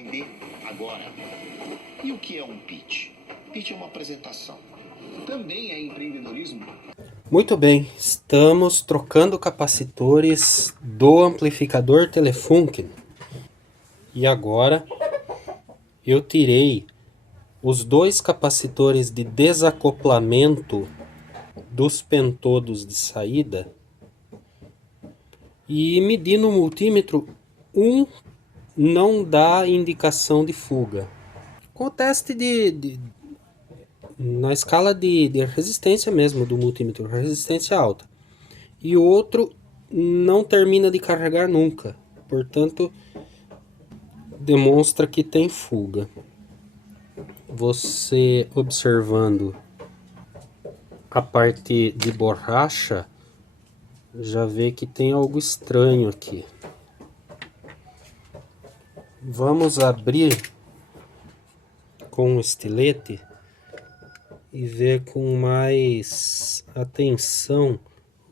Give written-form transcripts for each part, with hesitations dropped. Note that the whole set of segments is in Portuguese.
vender agora. E o que é um pitch? Pitch é uma apresentação. Também é empreendedorismo. Muito bem, estamos trocando capacitores do amplificador Telefunken. E agora eu tirei os dois capacitores de desacoplamento dos pentodos de saída e medi no multímetro, não dá indicação de fuga. Com o teste na escala de resistência mesmo do multímetro, resistência alta. E o outro não termina de carregar nunca, portanto demonstra que tem fuga. Você observando a parte de borracha já vê que tem algo estranho aqui. Vamos abrir com um estilete e ver com mais atenção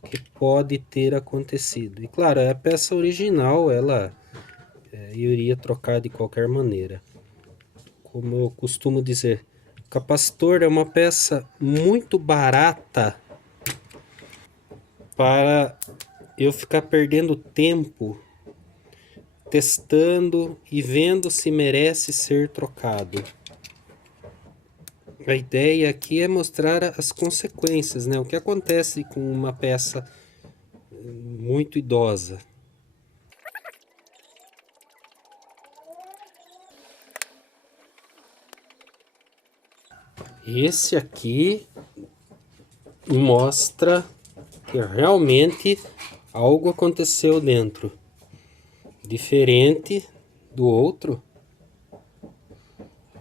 o que pode ter acontecido. E claro, a peça original ela iria trocar de qualquer maneira. Como eu costumo dizer, capacitor é uma peça muito barata para eu ficar perdendo tempo testando e vendo se merece ser trocado. A ideia aqui é mostrar as consequências, né? O que acontece com uma peça muito idosa. Esse aqui mostra que realmente algo aconteceu dentro. Diferente do outro,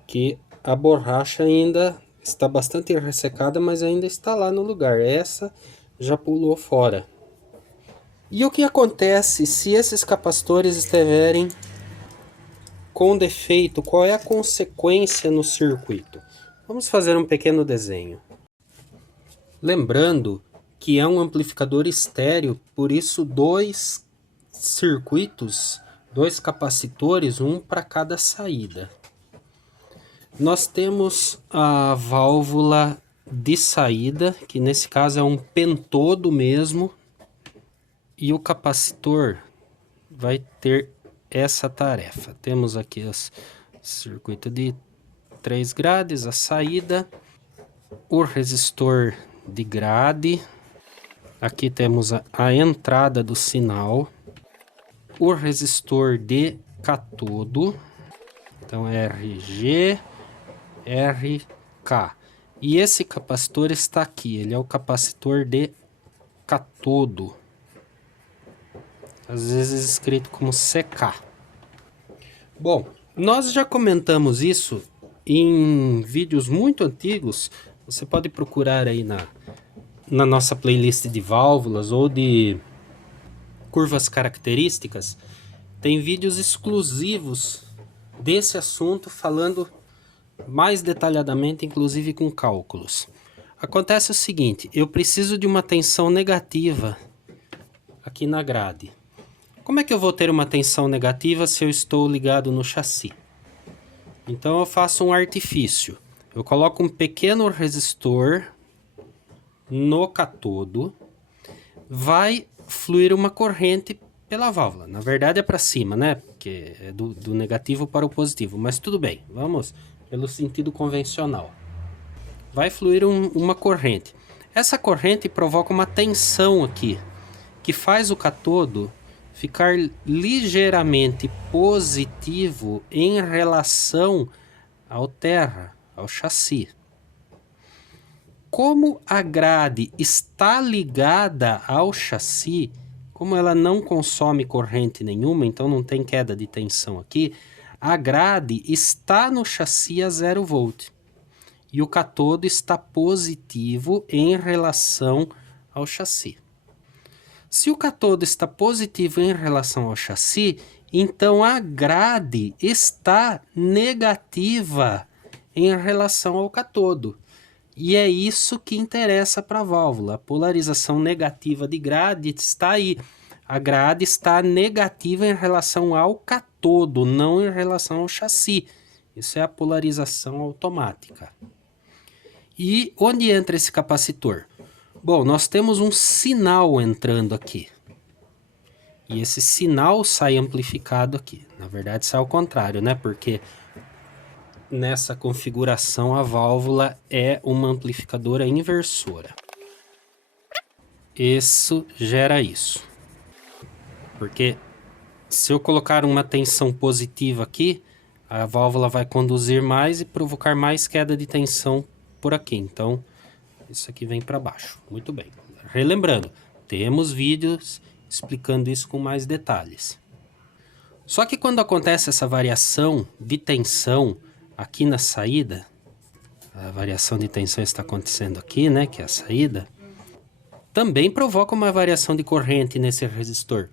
que a borracha ainda está bastante ressecada, mas ainda está lá no lugar. Essa já pulou fora. E o que acontece se esses capacitores estiverem com defeito? Qual é a consequência no circuito? Vamos fazer um pequeno desenho. Lembrando que é um amplificador estéreo, por isso dois circuitos, dois capacitores, um para cada saída. Nós temos a válvula de saída, que nesse caso é um pentodo mesmo, e o capacitor vai ter essa tarefa. Temos aqui o circuito de 3 grades, a saída, o resistor de grade, aqui temos a entrada do sinal, o resistor de catodo, então RG, RK. E esse capacitor está aqui, ele é o capacitor de catodo, às vezes escrito como CK. Bom, nós já comentamos isso em vídeos muito antigos. Você pode procurar aí na nossa playlist de válvulas ou de curvas características. Tem vídeos exclusivos desse assunto falando mais detalhadamente, inclusive com cálculos. Acontece o seguinte, eu preciso de uma tensão negativa aqui na grade. Como é que eu vou ter uma tensão negativa se eu estou ligado no chassi? Então eu faço um artifício. Eu coloco um pequeno resistor no catodo, vai fluir uma corrente pela válvula. Na verdade é para cima, né? Porque é do negativo para o positivo. Mas tudo bem, vamos pelo sentido convencional. Vai fluir uma corrente. Essa corrente provoca uma tensão aqui, que faz o catodo ficar ligeiramente positivo em relação ao terra, ao chassi. Como a grade está ligada ao chassi, como ela não consome corrente nenhuma, então não tem queda de tensão aqui, a grade está no chassi a 0 volt. E o catodo está positivo em relação ao chassi. Se o catodo está positivo em relação ao chassi, então a grade está negativa em relação ao catodo. E é isso que interessa para a válvula. A polarização negativa de grade está aí. a grade está negativa em relação ao catodo, não em relação ao chassi. Isso é a polarização automática. E onde entra esse capacitor? Bom, nós temos um sinal entrando aqui. E esse sinal sai amplificado aqui. Na verdade, sai ao contrário, né? Porque nessa configuração a válvula é uma amplificadora inversora. Isso gera isso. Porque se eu colocar uma tensão positiva aqui, a válvula vai conduzir mais e provocar mais queda de tensão por aqui. Então, isso aqui vem para baixo. Muito bem. Relembrando, temos vídeos explicando isso com mais detalhes. Só que quando acontece essa variação de tensão aqui na saída, a variação de tensão está acontecendo aqui, né, que é a saída, também provoca uma variação de corrente nesse resistor.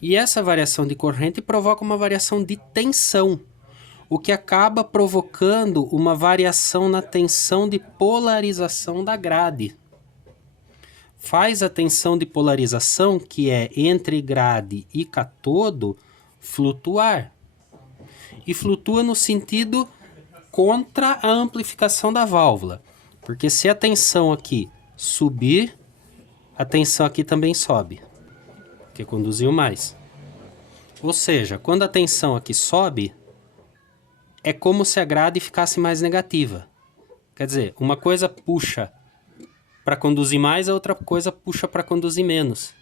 E essa variação de corrente provoca uma variação de tensão, o que acaba provocando uma variação na tensão de polarização da grade. Faz a tensão de polarização, que é entre grade e catodo, flutuar. E flutua no sentido contra a amplificação da válvula. Porque se a tensão aqui subir, a tensão aqui também sobe, porque conduziu mais. Ou seja, quando a tensão aqui sobe, é como se a grade ficasse mais negativa. Quer dizer, uma coisa puxa para conduzir mais, a outra coisa puxa para conduzir menos.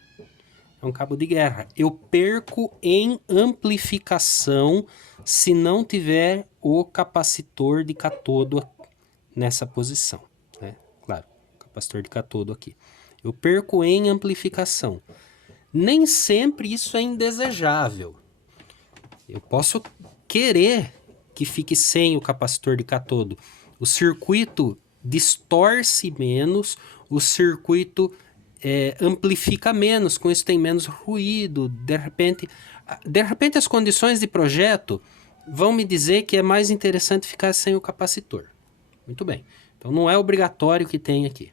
É um cabo de guerra. Eu perco em amplificação se não tiver o capacitor de catodo nessa posição, né? Claro, capacitor de catodo aqui. Eu perco em amplificação. Nem sempre isso é indesejável. Eu posso querer que fique sem o capacitor de catodo. O circuito distorce menos, o circuito amplifica menos, com isso tem menos ruído. De repente as condições de projeto vão me dizer que é mais interessante ficar sem o capacitor. Muito bem. Então não é obrigatório que tenha aqui.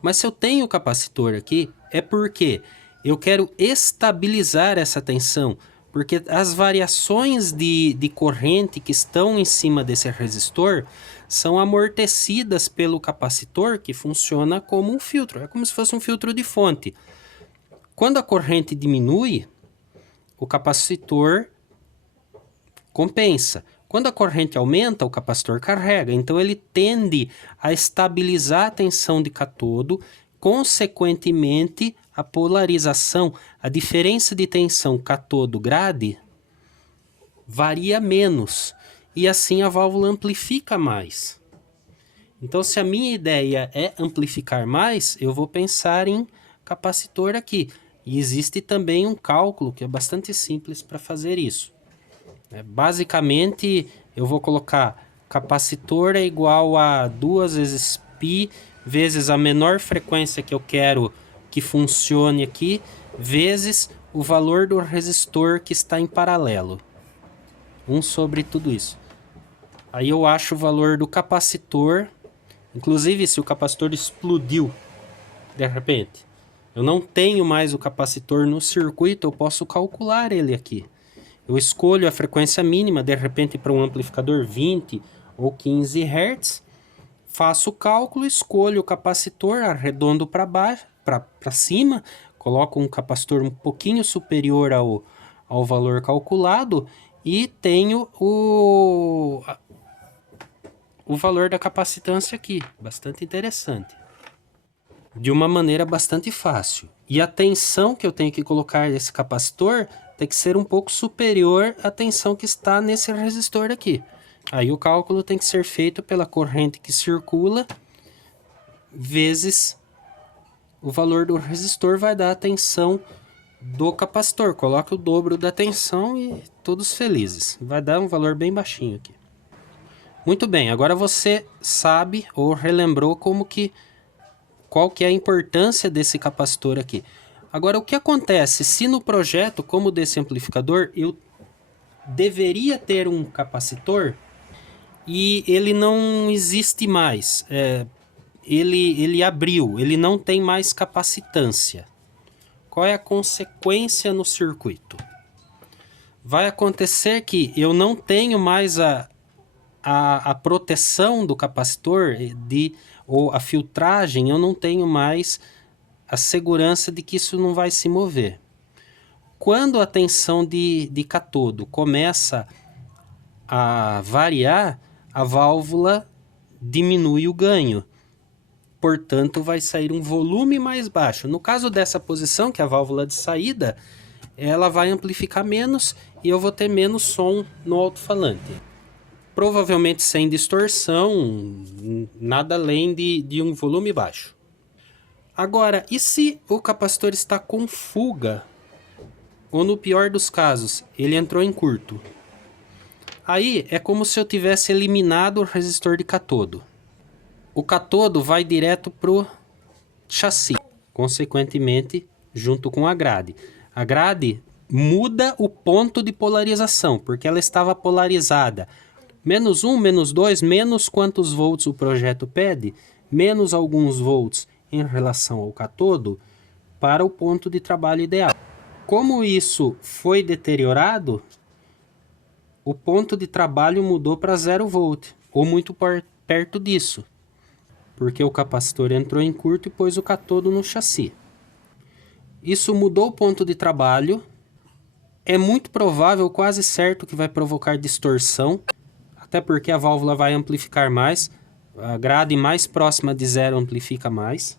Mas se eu tenho o capacitor aqui, é porque eu quero estabilizar essa tensão, porque as variações de corrente que estão em cima desse resistor são amortecidas pelo capacitor, que funciona como um filtro. É como se fosse um filtro de fonte. Quando a corrente diminui, o capacitor compensa. Quando a corrente aumenta, o capacitor carrega. Então ele tende a estabilizar a tensão de catodo, consequentemente a polarização, a diferença de tensão catodo-grade varia menos. E assim a válvula amplifica mais. Então, se a minha ideia é amplificar mais, eu vou pensar em capacitor aqui. E existe também um cálculo que é bastante simples para fazer isso. Basicamente, eu vou colocar capacitor é igual a 2 vezes π vezes a menor frequência que eu quero que funcione aqui, vezes o valor do resistor que está em paralelo. 1 sobre tudo isso. Aí eu acho o valor do capacitor. Inclusive, se o capacitor explodiu de repente, eu não tenho mais o capacitor no circuito, eu posso calcular ele aqui. Eu escolho a frequência mínima, de repente para um amplificador 20 ou 15 Hz, faço o cálculo, escolho o capacitor, arredondo para baixo, para cima, coloco um capacitor um pouquinho superior ao valor calculado e tenho o valor da capacitância aqui, bastante interessante. De uma maneira bastante fácil. E a tensão que eu tenho que colocar nesse capacitor tem que ser um pouco superior à tensão que está nesse resistor aqui. Aí o cálculo tem que ser feito pela corrente que circula vezes o valor do resistor, vai dar a tensão do capacitor. Coloca o dobro da tensão e todos felizes. Vai dar um valor bem baixinho aqui. Muito bem, agora você sabe ou relembrou qual que é a importância desse capacitor aqui. Agora, o que acontece se no projeto, como desse amplificador, eu deveria ter um capacitor e ele não existe mais? Ele abriu, ele não tem mais capacitância. qual é a consequência no circuito? Vai acontecer que eu não tenho mais a proteção do capacitor ou a filtragem, eu não tenho mais a segurança de que isso não vai se mover. Quando a tensão de catodo começa a variar, a válvula diminui o ganho. Portanto, vai sair um volume mais baixo. No caso dessa posição, que é a válvula de saída, ela vai amplificar menos e eu vou ter menos som no alto-falante. Provavelmente sem distorção, nada além de um volume baixo. Agora, e se o capacitor está com fuga? Ou no pior dos casos, ele entrou em curto? Aí é como se eu tivesse eliminado o resistor de catodo. O catodo vai direto para o chassi, consequentemente junto com a grade. A grade muda o ponto de polarização, porque ela estava polarizada. Menos 1, menos 2, menos quantos volts o projeto pede, menos alguns volts em relação ao catodo, para o ponto de trabalho ideal. Como isso foi deteriorado, o ponto de trabalho mudou para 0 volt, ou muito perto disso, porque o capacitor entrou em curto e pôs o catodo no chassi. Isso mudou o ponto de trabalho, é muito provável, quase certo, que vai provocar distorção, até porque a válvula vai amplificar mais, a grade mais próxima de 0 amplifica mais.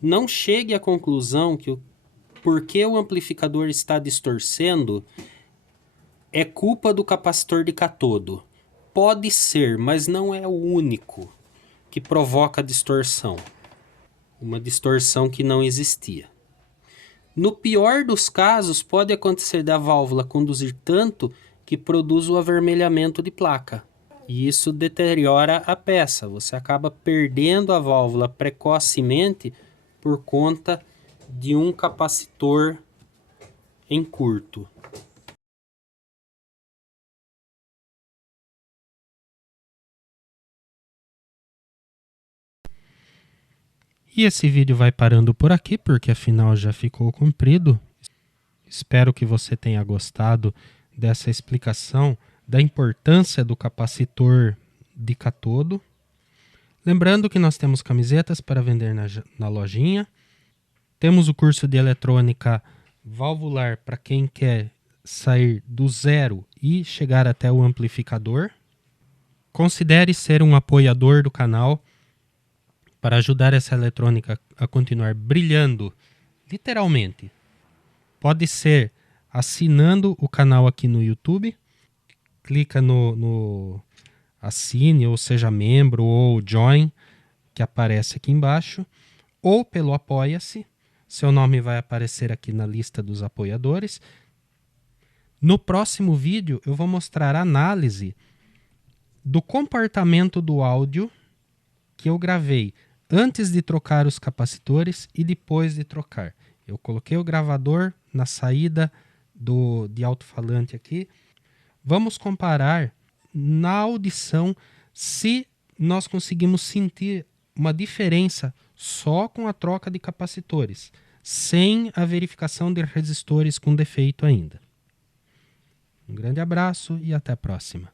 Não chegue à conclusão que porque o amplificador está distorcendo, é culpa do capacitor de catodo. Pode ser, mas não é o único que provoca distorção. Uma distorção que não existia. No pior dos casos, pode acontecer da válvula conduzir tanto que produz o avermelhamento de placa. E isso deteriora a peça. Você acaba perdendo a válvula precocemente por conta de um capacitor em curto. E esse vídeo vai parando por aqui, porque afinal já ficou comprido. Espero que você tenha gostado dessa explicação da importância do capacitor de catodo. Lembrando que nós temos camisetas para vender na lojinha. Temos o curso de eletrônica valvular para quem quer sair do zero e chegar até o amplificador. Considere ser um apoiador do canal para ajudar essa eletrônica a continuar brilhando, literalmente. Pode ser assinando o canal aqui no YouTube. Clica no assine, ou seja membro, ou join, que aparece aqui embaixo. Ou pelo apoia-se. Seu nome vai aparecer aqui na lista dos apoiadores. No próximo vídeo eu vou mostrar a análise do comportamento do áudio que eu gravei antes de trocar os capacitores e depois de trocar. Eu coloquei o gravador na saída de alto-falante aqui. Vamos comparar na audição se nós conseguimos sentir uma diferença só com a troca de capacitores, sem a verificação de resistores com defeito ainda. Um grande abraço e até a próxima.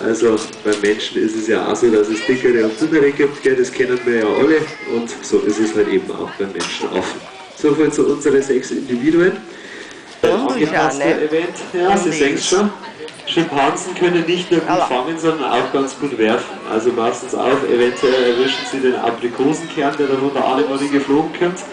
Also beim Menschen ist es ja auch so, dass es dickere und dünnere gibt, das kennen wir ja alle, und so ist es halt eben auch beim Menschen offen. So viel zu unseren 6 Individuen. Angepasster Event, ja, Sie sehen es schon. Schimpansen können nicht nur gut fangen, sondern auch ganz gut werfen. Also meistens auch, eventuell erwischen Sie den Aprikosenkern, der da runter alle mal geflogen kommt.